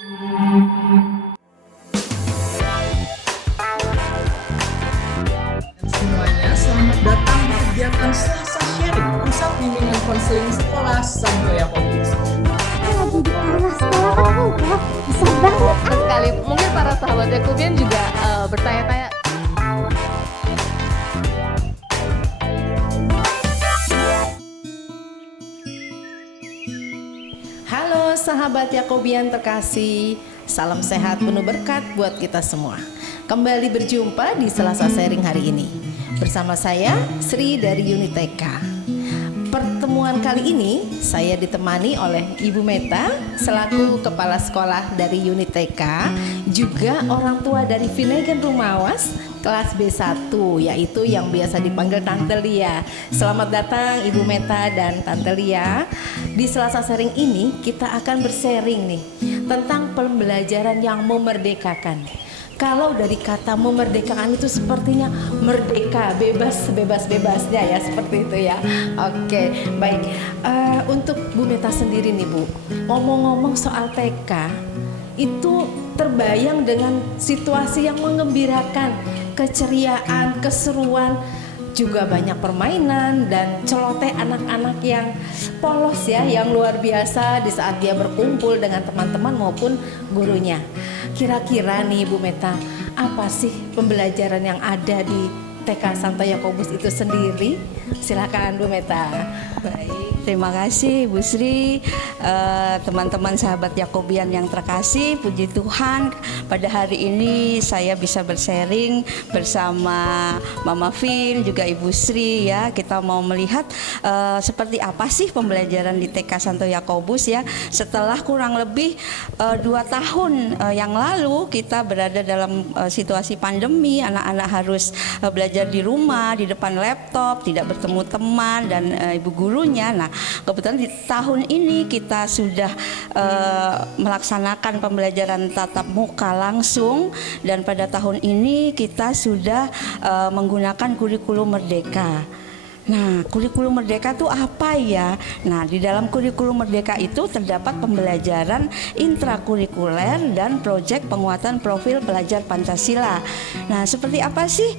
Semuanya, selamat datang di kegiatan Selasa Sharing, Pusat Bimbingan Konseling Sekolah Santo Yakobus. Lagi di tanah sekolah kan enggak, bisa banget. Sekali mungkin para sahabat Yakobian juga bertanya-tanya. Halo sahabat Yakobian terkasih, salam sehat penuh berkat buat kita semua. Kembali berjumpa di Selasa Sharing hari ini bersama saya Sri dari Unit TK. Pertemuan kali ini saya ditemani oleh Ibu Meta selaku Kepala Sekolah dari Unit TK, juga orang tua dari Finegen Rumawas kelas B1, yaitu yang biasa dipanggil Tante Lia. Selamat datang Ibu Meta dan Tante Lia. Di Selasa Sharing ini kita akan bersharing nih tentang pembelajaran yang memerdekakan. Kalau dari kata memerdekakan itu sepertinya merdeka, bebasnya ya, seperti itu ya. Oke, baik. Untuk Bu Meta sendiri nih Bu, ngomong-ngomong soal TK, itu terbayang dengan situasi yang mengembirakan, keceriaan, keseruan, juga banyak permainan dan celoteh anak-anak yang polos ya, yang luar biasa di saat dia berkumpul dengan teman-teman maupun gurunya. Kira-kira nih Bu Meta, apa sih pembelajaran yang ada di TK Santo Yakobus itu sendiri? Silakan Bu Meta. Baik, terima kasih Bu Sri, teman-teman sahabat Yakobian yang terkasih. Puji Tuhan, pada hari ini saya bisa bersharing bersama Mama Vin juga Ibu Sri ya. Kita mau melihat seperti apa sih pembelajaran di TK Santo Yakobus ya. Setelah kurang lebih 2 tahun yang lalu kita berada dalam situasi pandemi, anak-anak harus belajar di rumah, di depan laptop, tidak bertemu teman dan ibu gurunya. Nah, kebetulan di tahun ini kita sudah melaksanakan pembelajaran tatap muka langsung, dan pada tahun ini kita sudah menggunakan kurikulum Merdeka. Nah, kurikulum Merdeka itu apa ya? Nah, di dalam kurikulum Merdeka itu terdapat pembelajaran intrakurikuler dan proyek penguatan profil pelajar Pancasila. Nah, seperti apa sih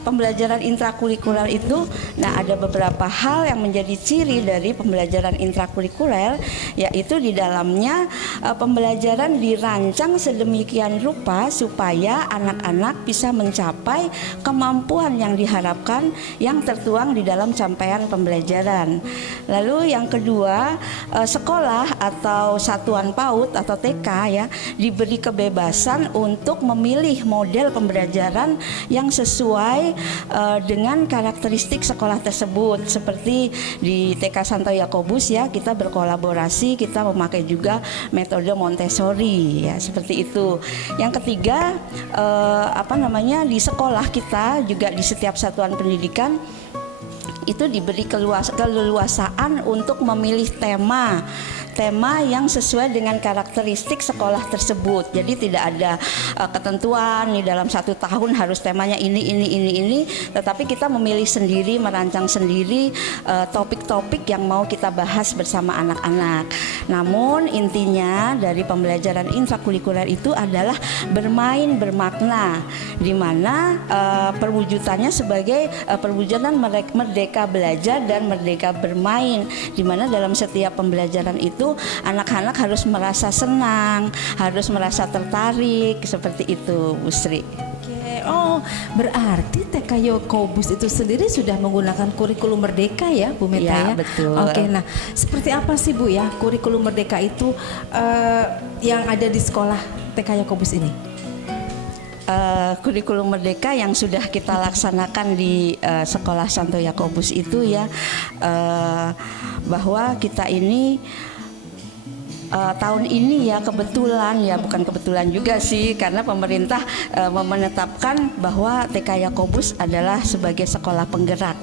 pembelajaran intrakurikuler itu? Nah, ada beberapa hal yang menjadi ciri dari pembelajaran intrakurikuler, yaitu di dalamnya pembelajaran dirancang sedemikian rupa supaya anak-anak bisa mencapai kemampuan yang diharapkan yang tertuang di dalam capaian pembelajaran. Lalu yang kedua, sekolah atau satuan PAUD atau TK ya diberi kebebasan untuk memilih model pembelajaran yang sesuai dengan karakteristik sekolah tersebut. Seperti di TK Santo Yakobus ya, kita berkolaborasi, kita memakai juga metode Montessori ya, seperti itu. Yang ketiga, di sekolah kita juga di setiap satuan pendidikan itu diberi keleluasaan untuk memilih tema yang sesuai dengan karakteristik sekolah tersebut. Jadi tidak ada ketentuan nih dalam 1 tahun harus temanya ini, tetapi kita memilih sendiri, merancang sendiri topik-topik yang mau kita bahas bersama anak-anak. Namun intinya dari pembelajaran intrakurikuler itu adalah bermain bermakna, di mana perwujudannya sebagai perwujudan merdeka belajar dan merdeka bermain, di mana dalam setiap pembelajaran itu anak-anak harus merasa senang, harus merasa tertarik, seperti itu Bu Sri. Oke, oh berarti TK Yakobus itu sendiri sudah menggunakan kurikulum Merdeka ya Bu Meta ya? Betul. Oke, nah seperti apa sih Bu ya kurikulum Merdeka itu yang ada di sekolah TK Yakobus ini? Kurikulum Merdeka yang sudah kita laksanakan di sekolah Santo Yakobus itu ya, bahwa kita ini tahun ini ya kebetulan ya, bukan kebetulan juga sih, karena pemerintah menetapkan bahwa TK Yakobus adalah sebagai sekolah penggerak.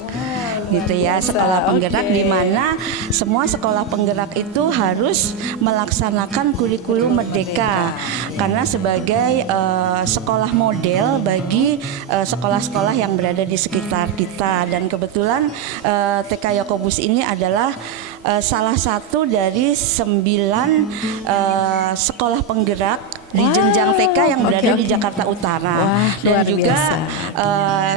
Gitu ya, sekolah penggerak di mana semua sekolah penggerak itu harus melaksanakan kurikulum Merdeka. karena sebagai sekolah model bagi sekolah-sekolah yang berada di sekitar kita. Dan kebetulan TK Yakobus ini adalah salah satu dari 9 sekolah penggerak di jenjang TK yang berada di Jakarta Utara. Dan juga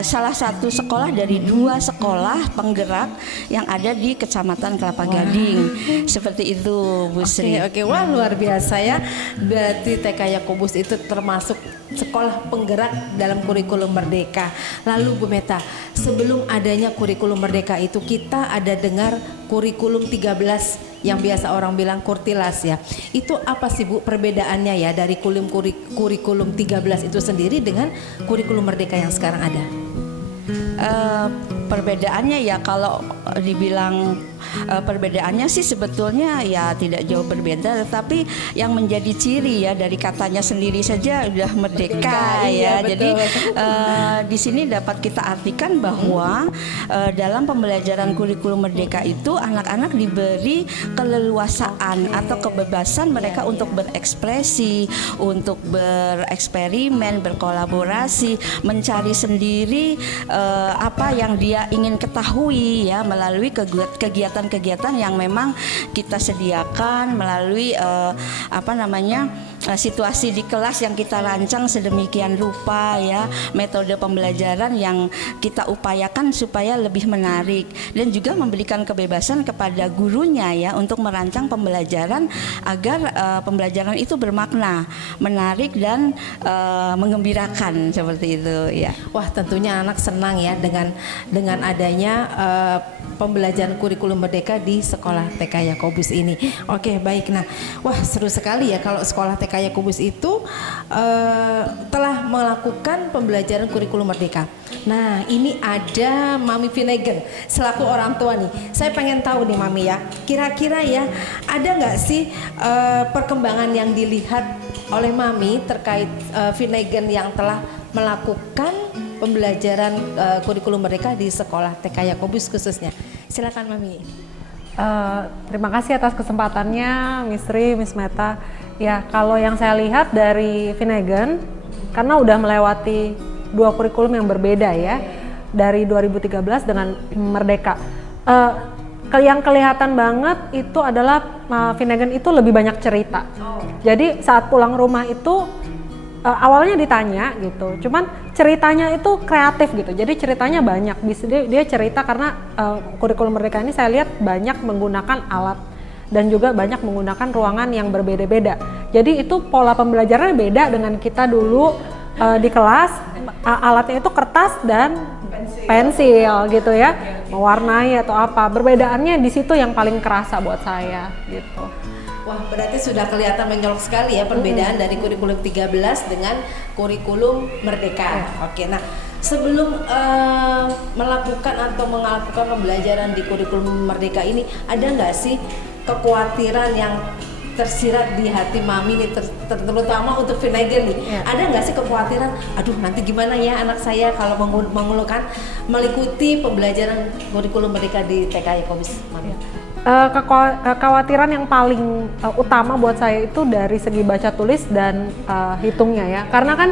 salah satu sekolah dari 2 sekolah penggerak yang ada di Kecamatan Kelapa Gading. Seperti itu, Bu Sri. Oke, wah luar biasa ya. Berarti TK Yakobus itu termasuk sekolah penggerak dalam kurikulum Merdeka. Lalu Bu Meta, sebelum adanya kurikulum Merdeka itu kita ada dengar kurikulum 13 yang biasa orang bilang kurtilas ya. Itu apa sih Bu perbedaannya ya dari kurikulum 13 itu sendiri dengan kurikulum Merdeka yang sekarang ada? Perbedaannya ya kalau dibilang perbedaannya sih sebetulnya ya tidak jauh berbeda, tetapi yang menjadi ciri ya dari katanya sendiri saja udah merdeka ya. Iya, jadi di sini dapat kita artikan bahwa dalam pembelajaran kurikulum Merdeka itu anak-anak diberi keleluasaan atau kebebasan mereka untuk berekspresi, untuk bereksperimen, berkolaborasi, mencari sendiri apa yang dia ingin ketahui ya melalui kegiatan-kegiatan yang memang kita sediakan melalui situasi di kelas yang kita rancang sedemikian rupa ya, metode pembelajaran yang kita upayakan supaya lebih menarik dan juga memberikan kebebasan kepada gurunya ya untuk merancang pembelajaran agar pembelajaran itu bermakna, menarik dan menggembirakan seperti itu ya. Wah, tentunya anak senang ya dengan adanya pembelajaran kurikulum Merdeka di sekolah TK Yakobus ini. Oke, baik. Nah, wah seru sekali ya kalau sekolah TK Yakobus itu telah melakukan pembelajaran kurikulum Merdeka. Nah, ini ada Mami Finnegan selaku orang tua nih. Saya pengen tahu nih Mami ya, kira-kira ya ada nggak sih perkembangan yang dilihat oleh Mami terkait Finnegan yang telah melakukan pembelajaran kurikulum Merdeka di sekolah TK Yakobus khususnya. Silakan Mami. Terima kasih atas kesempatannya Miss Sri, Miss Meta. Ya, kalau yang saya lihat dari Finnegan, karena udah melewati 2 kurikulum yang berbeda ya, dari 2013 dengan Merdeka. Yang kelihatan banget itu adalah Finnegan itu lebih banyak cerita. Jadi saat pulang rumah itu awalnya ditanya gitu, cuman ceritanya itu kreatif gitu. Jadi ceritanya banyak. Dia cerita karena kurikulum Merdeka ini saya lihat banyak menggunakan alat dan juga banyak menggunakan ruangan yang berbeda-beda. Jadi itu pola pembelajarannya beda dengan kita dulu di kelas. Alatnya itu kertas dan pensil gitu ya, mewarnai atau apa. Perbedaannya di situ yang paling kerasa buat saya gitu. Wah, berarti sudah kelihatan mencolok sekali ya perbedaan dari kurikulum 13 dengan kurikulum Merdeka. Oke, nah sebelum melakukan pembelajaran di kurikulum Merdeka ini, ada nggak sih kekhawatiran yang tersirat di hati Mami nih, terutama untuk Finnegan nih? Ada nggak sih kekhawatiran, aduh nanti gimana ya anak saya kalau mengikuti pembelajaran kurikulum Merdeka di TK Yakobus, Mami? Kekhawatiran yang paling utama buat saya itu dari segi baca tulis dan hitungnya ya, karena kan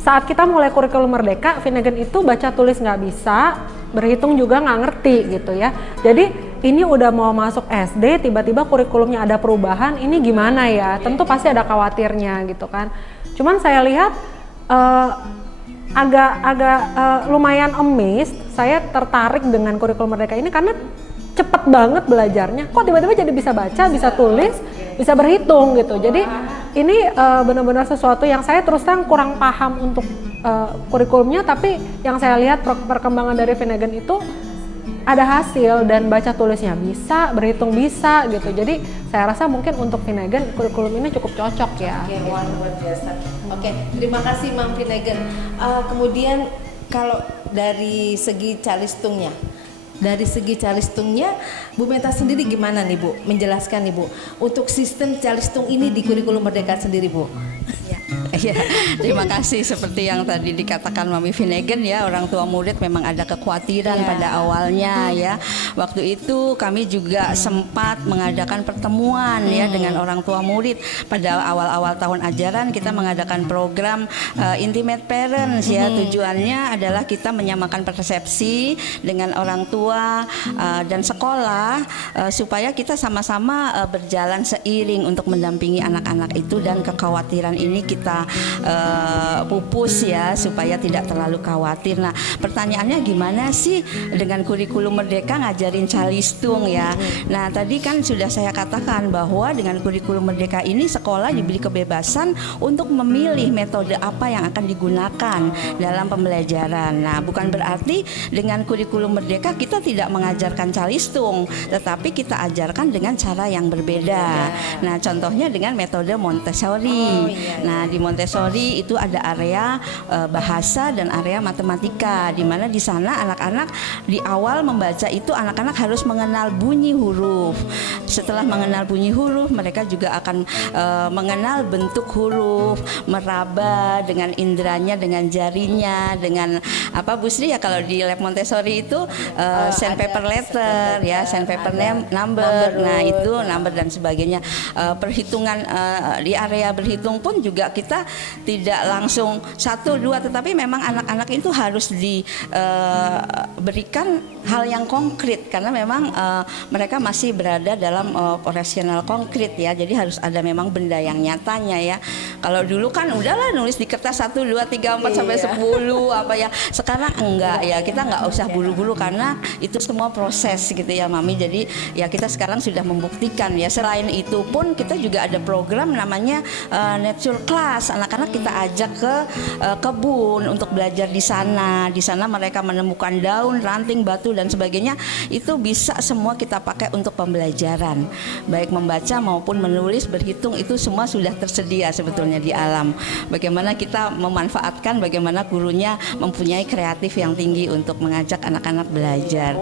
saat kita mulai kurikulum Merdeka, Finnegan itu baca tulis nggak bisa, berhitung juga nggak ngerti gitu ya. Jadi ini udah mau masuk SD, tiba-tiba kurikulumnya ada perubahan, ini gimana ya? Tentu pasti ada khawatirnya gitu kan. Cuman saya lihat agak lumayan amazed, saya tertarik dengan kurikulum Merdeka ini karena cepet banget belajarnya. Kok tiba-tiba jadi bisa baca, bisa tulis, bisa berhitung gitu. Jadi ini benar-benar sesuatu yang saya terus terang kurang paham untuk kurikulumnya, tapi yang saya lihat perkembangan dari Finnegan itu ada hasil dan baca tulisnya bisa, berhitung bisa gitu. Jadi saya rasa mungkin untuk Finnegan kurikulum ini cukup cocok ya. Oke, luar biasa. Oke, terima kasih Mam Finnegan. Kemudian kalau dari segi calistungnya, Bu Meta sendiri gimana nih Bu, menjelaskan nih Bu untuk sistem calistung ini di kurikulum Merdeka sendiri Bu? Ya, terima kasih. Seperti yang tadi dikatakan Mami Finnegan ya, orang tua murid memang ada kekhawatiran pada awalnya ya. Waktu itu kami juga sempat mengadakan pertemuan ya dengan orang tua murid. Pada awal-awal tahun ajaran kita mengadakan program Intimate Parents ya. Tujuannya adalah kita menyamakan persepsi dengan orang tua dan sekolah supaya kita sama-sama berjalan seiring untuk mendampingi anak-anak itu, dan kekhawatiran ini kita pupus ya supaya tidak terlalu khawatir. Nah, pertanyaannya gimana sih dengan kurikulum Merdeka ngajarin calistung ya? Nah, tadi kan sudah saya katakan bahwa dengan kurikulum Merdeka ini sekolah diberi kebebasan untuk memilih metode apa yang akan digunakan dalam pembelajaran. Nah, bukan berarti dengan kurikulum Merdeka kita tidak mengajarkan calistung, tetapi kita ajarkan dengan cara yang berbeda. Nah, contohnya dengan metode Montessori. Nah, di Montessori itu ada area bahasa dan area matematika, di mana di sana anak-anak di awal membaca itu anak-anak harus mengenal bunyi huruf. Setelah mengenal bunyi huruf, mereka juga akan mengenal bentuk huruf, meraba dengan inderanya, dengan jarinya, dengan apa Bu Sri ya, kalau di lab Montessori itu sandpaper letter ya, sandpaper number. Nah, itu number dan sebagainya. Perhitungan di area berhitung pun juga kita tidak langsung 1, 2, tetapi memang anak-anak itu harus diberikan hal yang konkret karena memang mereka masih berada dalam operasional konkret ya, jadi harus ada memang benda yang nyatanya ya. Kalau dulu kan udahlah nulis di kertas 1, 2, 3, 4 sampai 10 apa ya, sekarang enggak ya, kita enggak usah buru-buru karena itu semua proses gitu ya Mami. Jadi ya kita sekarang sudah membuktikan ya. Selain itu pun kita juga ada program namanya Nature Class. Anak-anak kita ajak ke kebun untuk belajar di sana. Di sana mereka menemukan daun, ranting, batu dan sebagainya. Itu bisa semua kita pakai untuk pembelajaran. Baik membaca maupun menulis, berhitung, itu semua sudah tersedia sebetulnya di alam. Bagaimana kita memanfaatkan, bagaimana gurunya mempunyai kreatif yang tinggi untuk mengajak anak-anak belajar.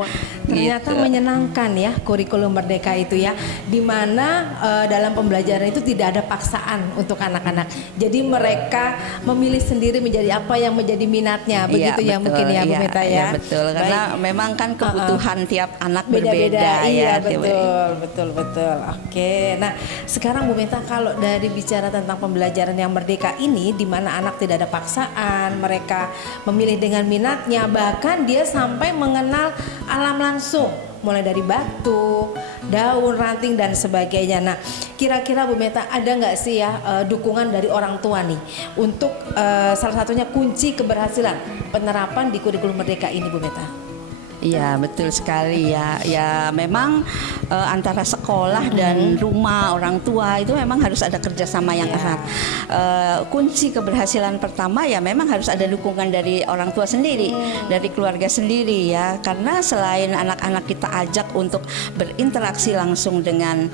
Ternyata gitu. menyenangkan ya kurikulum Merdeka itu ya, di mana dalam pembelajaran itu tidak ada paksaan untuk anak-anak. Jadi mereka memilih sendiri menjadi apa yang menjadi minatnya, begitu ya, mungkin ya Bu Meta ya. Iya betul, karena memang kan kebutuhan tiap anak berbeda iya, ya. betul. Oke, nah sekarang Bu Meta, kalau dari bicara tentang pembelajaran yang merdeka ini, di mana anak tidak ada paksaan, mereka memilih dengan minatnya, bahkan dia sampai mengenal alam langsung, mulai dari batu, daun, ranting dan sebagainya. Nah, kira-kira Bu Meta ada nggak sih ya dukungan dari orang tua nih untuk salah satunya kunci keberhasilan penerapan di kurikulum Merdeka ini, Bu Meta? Iya betul sekali ya. Ya memang antara sekolah dan rumah orang tua itu memang harus ada kerjasama yang erat. Kunci keberhasilan pertama ya memang harus ada dukungan dari orang tua sendiri, dari keluarga sendiri ya. Karena selain anak-anak kita ajak untuk berinteraksi langsung dengan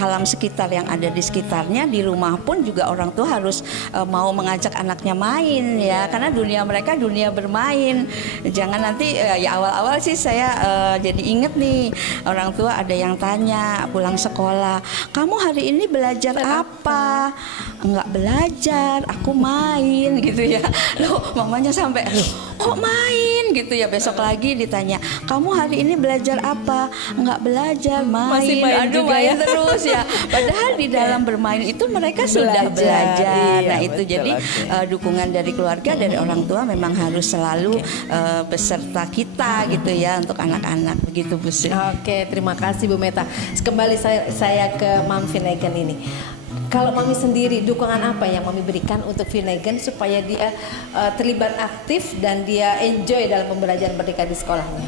alam sekitar yang ada di sekitarnya, di rumah pun juga orang tua harus mau mengajak anaknya main ya. Karena dunia mereka dunia bermain. Jangan nanti ya awal-awal sih saya jadi inget nih, orang tua ada yang tanya pulang sekolah, kamu hari ini belajar apa? Enggak belajar, aku main gitu ya. Loh mamanya sampai, loh kok main gitu ya. Besok lagi ditanya, kamu hari ini belajar apa? Enggak belajar, main. Masih main Aduh juga main ya. terus ya. Padahal di dalam bermain itu mereka sudah belajar. Iya, Nah itu betul, jadi dukungan dari keluarga, dari orang tua memang harus selalu beserta kita gitu ya untuk anak-anak, begitu Bu Sri. Oke, terima kasih Bu Meta. Kembali saya ke Mam Finnegan ini. Kalau Mami sendiri, dukungan apa yang Mami berikan untuk Finnegan supaya dia terlibat aktif dan dia enjoy dalam pembelajaran merdeka di sekolahnya?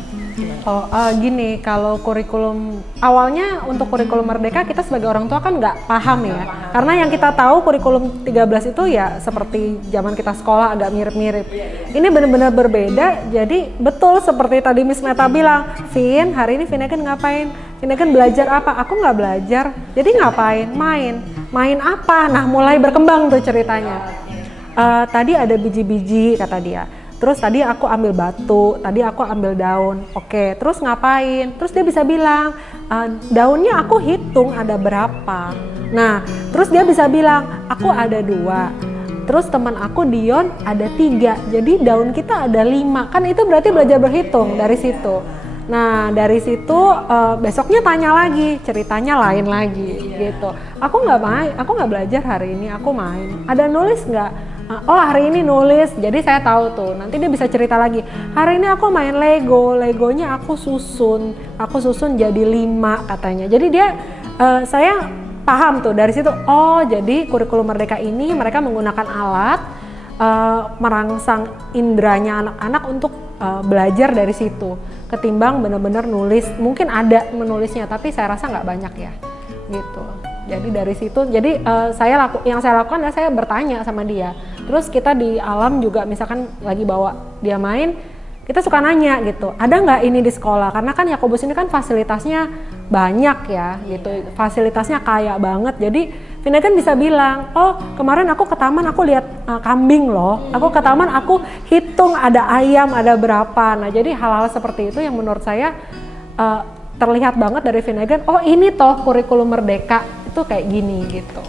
Gini, kalau kurikulum awalnya untuk kurikulum Merdeka kita sebagai orang tua kan nggak paham ya, karena yang kita tahu kurikulum 13 itu ya seperti zaman kita sekolah agak mirip-mirip. Ini benar-benar berbeda. Jadi betul seperti tadi Miss Meta bilang, Vin hari ini Finnegan ngapain? Finnegan belajar apa? Aku nggak belajar. Jadi ngapain? Main apa? Nah mulai berkembang tuh ceritanya. Tadi ada biji-biji kata dia. Terus tadi aku ambil batu, tadi aku ambil daun. Oke, terus ngapain? Terus dia bisa bilang, daunnya aku hitung ada berapa. Nah, terus dia bisa bilang, aku ada 2. Terus teman aku Dion ada 3, jadi daun kita ada 5, kan itu berarti belajar berhitung dari situ. Nah dari situ besoknya tanya lagi, ceritanya lain lagi gitu. Aku nggak belajar hari ini, aku main. Ada nulis nggak? Oh hari ini nulis, jadi saya tahu tuh. Nanti dia bisa cerita lagi. Hari ini aku main Legonya aku susun jadi 5 katanya. Jadi dia saya paham tuh dari situ. Oh jadi kurikulum Merdeka ini mereka menggunakan alat merangsang indranya anak-anak untuk belajar dari situ. Ketimbang benar-benar nulis, mungkin ada menulisnya tapi saya rasa nggak banyak ya, gitu. Jadi dari situ, jadi yang saya lakukan adalah saya bertanya sama dia. Terus kita di alam juga misalkan lagi bawa dia main, kita suka nanya gitu, ada nggak ini di sekolah? Karena kan Yakobus ini kan fasilitasnya banyak ya, gitu. Fasilitasnya kaya banget. Jadi Finnegan bisa bilang, oh kemarin aku ke taman aku lihat kambing loh. Aku ke taman aku hitung ada ayam ada berapa. Nah jadi hal-hal seperti itu yang menurut saya terlihat banget dari Finnegan. Oh ini toh kurikulum Merdeka itu kayak gini gitu.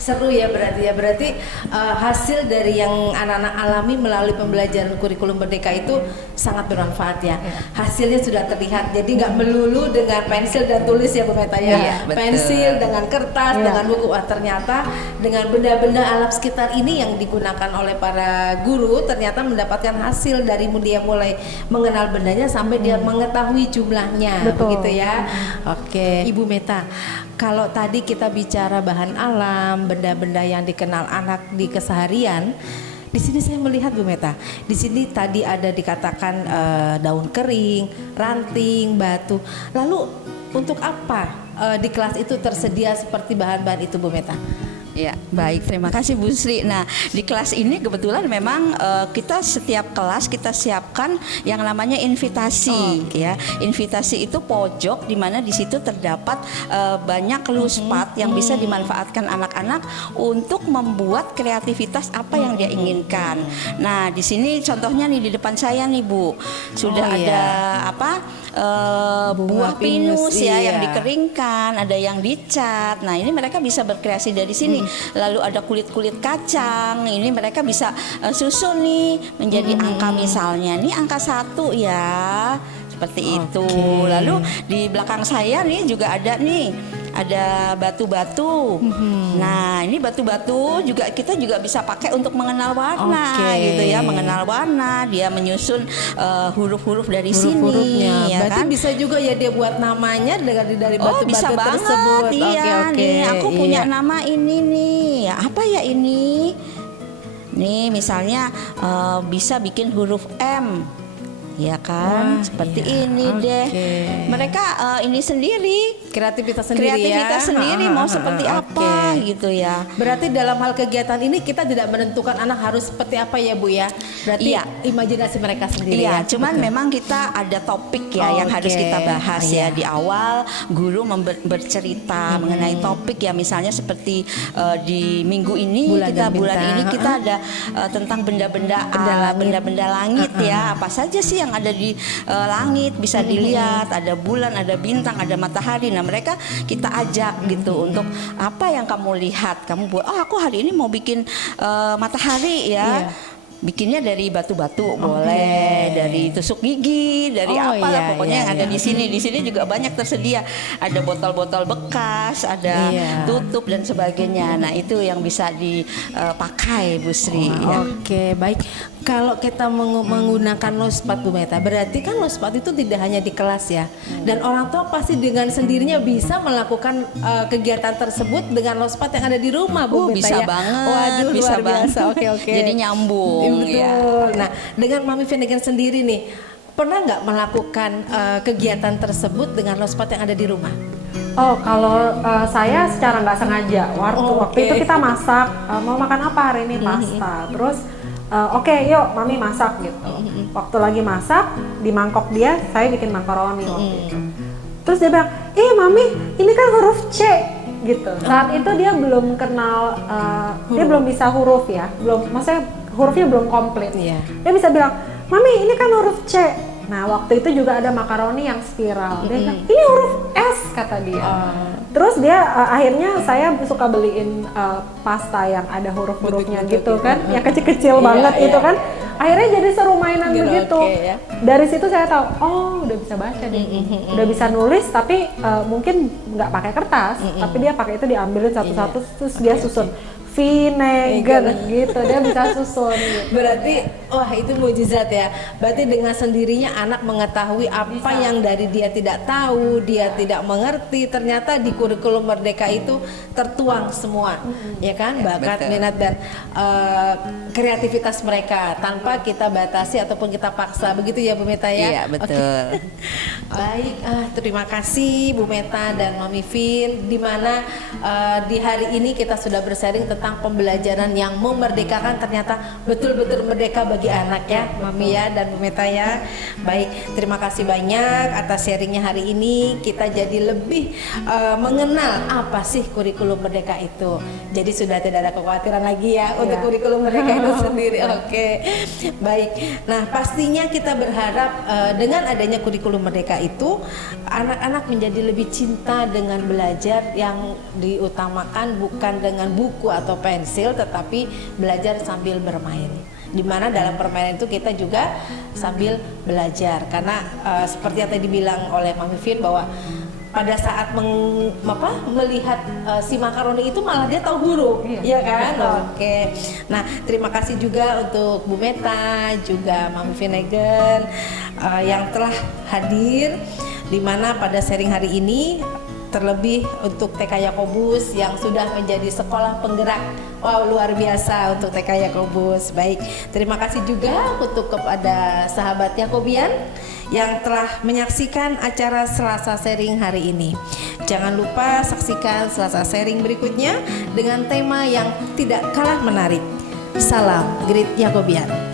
Seru ya berarti hasil dari yang anak-anak alami melalui pembelajaran kurikulum Merdeka itu sangat bermanfaat ya. Hasilnya sudah terlihat, jadi nggak melulu dengan pensil dan tulis ya Bu Meta ya. Iya, Pensil dengan kertas, dengan buku. Ternyata dengan benda-benda alam sekitar ini yang digunakan oleh para guru ternyata mendapatkan hasil dari dia mulai mengenal bendanya sampai dia mengetahui jumlahnya. Betul. Begitu ya. Oke, Ibu Meta. Kalau tadi kita bicara bahan alam, benda-benda yang dikenal anak di keseharian, di sini saya melihat Bu Meta, di sini tadi ada dikatakan daun kering, ranting, batu. Lalu untuk apa di kelas itu tersedia seperti bahan-bahan itu Bu Meta? Ya, baik, terima kasih Bu Sri. Nah, di kelas ini kebetulan memang kita setiap kelas kita siapkan yang namanya invitasi, ya. Invitasi itu pojok di mana di situ terdapat banyak luspat yang bisa dimanfaatkan anak-anak untuk membuat kreativitas apa yang dia inginkan. Nah, di sini contohnya nih di depan saya nih Bu, sudah ada buah pinus ya yang dikeringkan, ada yang dicat. Nah, ini mereka bisa berkreasi dari sini. Lalu ada kulit-kulit kacang. Ini mereka bisa susun nih menjadi angka, misalnya nih angka 1 ya. Seperti itu. Lalu di belakang saya nih juga ada batu-batu. Nah, ini batu-batu juga kita juga bisa pakai untuk mengenal warna gitu ya, mengenal warna, dia menyusun huruf-huruf dari sini ya. Berarti kan? bisa juga ya dia buat namanya dari batu-batu bisa tersebut. banget, iya. Nih aku punya nama ini nih. Ya, apa ya ini? Nih misalnya bisa bikin huruf M. Ya kan, seperti ini deh. Mereka ini sendiri, kreativitas sendiri mau seperti apa gitu ya. Berarti dalam hal kegiatan ini kita tidak menentukan anak harus seperti apa ya Bu ya. Berarti imajinasi mereka sendiri. Iya, cuman memang kita ada topik ya yang harus kita bahas ya di awal. Guru bercerita mengenai topik ya, misalnya seperti di minggu ini bulan ini kita ada tentang benda-benda langit ya. Apa saja sih yang ada di langit bisa dilihat, ada bulan, ada bintang, ada matahari. Nah, mereka kita ajak gitu untuk apa yang kamu lihat, kamu buat. Oh, aku hari ini mau bikin matahari ya. Bikinnya dari batu-batu boleh, dari tusuk gigi, dari pokoknya yang ada di sini. Di sini juga banyak tersedia. Ada botol-botol bekas, ada tutup dan sebagainya. Nah, itu yang bisa dipakai Bu Sri. Oke, baik. Kalau kita menggunakan nospat Bu Meta, berarti kan nospat itu tidak hanya di kelas ya. Dan orang tua pasti dengan sendirinya bisa melakukan kegiatan tersebut dengan nospat yang ada di rumah Bu Meta bisa ya. banget. Waduh, Bisa luar biasa. Oke. Jadi nyambung. Betul. Nah, dengan Mami Finnegan sendiri nih, pernah nggak melakukan kegiatan tersebut dengan nospat yang ada di rumah? Oh, kalau saya secara nggak sengaja, waktu itu kita masak, mau makan apa hari ini, pasta. Terus oke, yuk Mami masak gitu. Waktu lagi masak, di mangkok dia, saya bikin makaroni waktu itu. Terus dia bilang, Mami, ini kan huruf C gitu. Saat itu dia belum kenal, dia belum bisa huruf ya, maksudnya hurufnya belum komplit. Dia bisa bilang, Mami ini kan huruf C Nah waktu itu juga ada makaroni yang spiral. Dia bilang, ini huruf S kata dia. Terus dia akhirnya saya suka beliin pasta yang ada huruf-hurufnya gitu kan, yang kecil-kecil banget gitu kan. Akhirnya jadi seru mainan begitu. Oke, ya. Dari situ saya tahu, oh udah bisa baca nih, udah bisa nulis, tapi mungkin nggak pakai kertas, tapi dia pakai itu diambilin satu-satu, terus dia susun vinegar gitu, dia bisa susun. Gitu. Berarti, wah itu mujizat ya. Berarti dengan sendirinya anak mengetahui apa yang dari dia tidak tahu, dia tidak mengerti. Ternyata di kurikulum Merdeka itu tertuang semua, ya kan? Bakat, minat dan kreativitas mereka tanpa kita batasi ataupun kita paksa. Begitu ya Bu Meta ya? Iya, betul. Oke. Baik, terima kasih Bu Meta dan Mami Vin. Di mana di hari ini kita sudah bersharing tentang pembelajaran yang memerdekakan, ternyata betul-betul merdeka bagi anak ya, Mami ya dan Bu Meta ya. Baik, terima kasih banyak atas sharingnya hari ini. Kita jadi lebih mengenal apa sih kurikulum merdeka itu. Jadi sudah tidak ada kekhawatiran lagi ya untuk kurikulum merdeka itu sendiri. Oke, baik. Nah pastinya kita berharap dengan adanya kurikulum merdeka itu anak-anak menjadi lebih cinta dengan belajar, yang diutamakan bukan dengan buku atau pensil, tetapi belajar sambil bermain. Dimana dalam permainan itu kita juga sambil belajar, karena seperti yang tadi dibilang oleh Mami Vin bahwa pada saat melihat si makaroni itu malah dia tahu huruf, ya kan? Oke. Nah, terima kasih juga untuk Bu Meta, juga Mami Vinegar yang telah hadir, di mana pada sharing hari ini, terlebih untuk TK Yakobus yang sudah menjadi sekolah penggerak. Wow, luar biasa untuk TK Yakobus. Baik, terima kasih juga untuk kepada sahabat Yakobian yang telah menyaksikan acara Selasa Sharing hari ini. Jangan lupa saksikan Selasa Sharing berikutnya dengan tema yang tidak kalah menarik. Salam Grit Yakobian.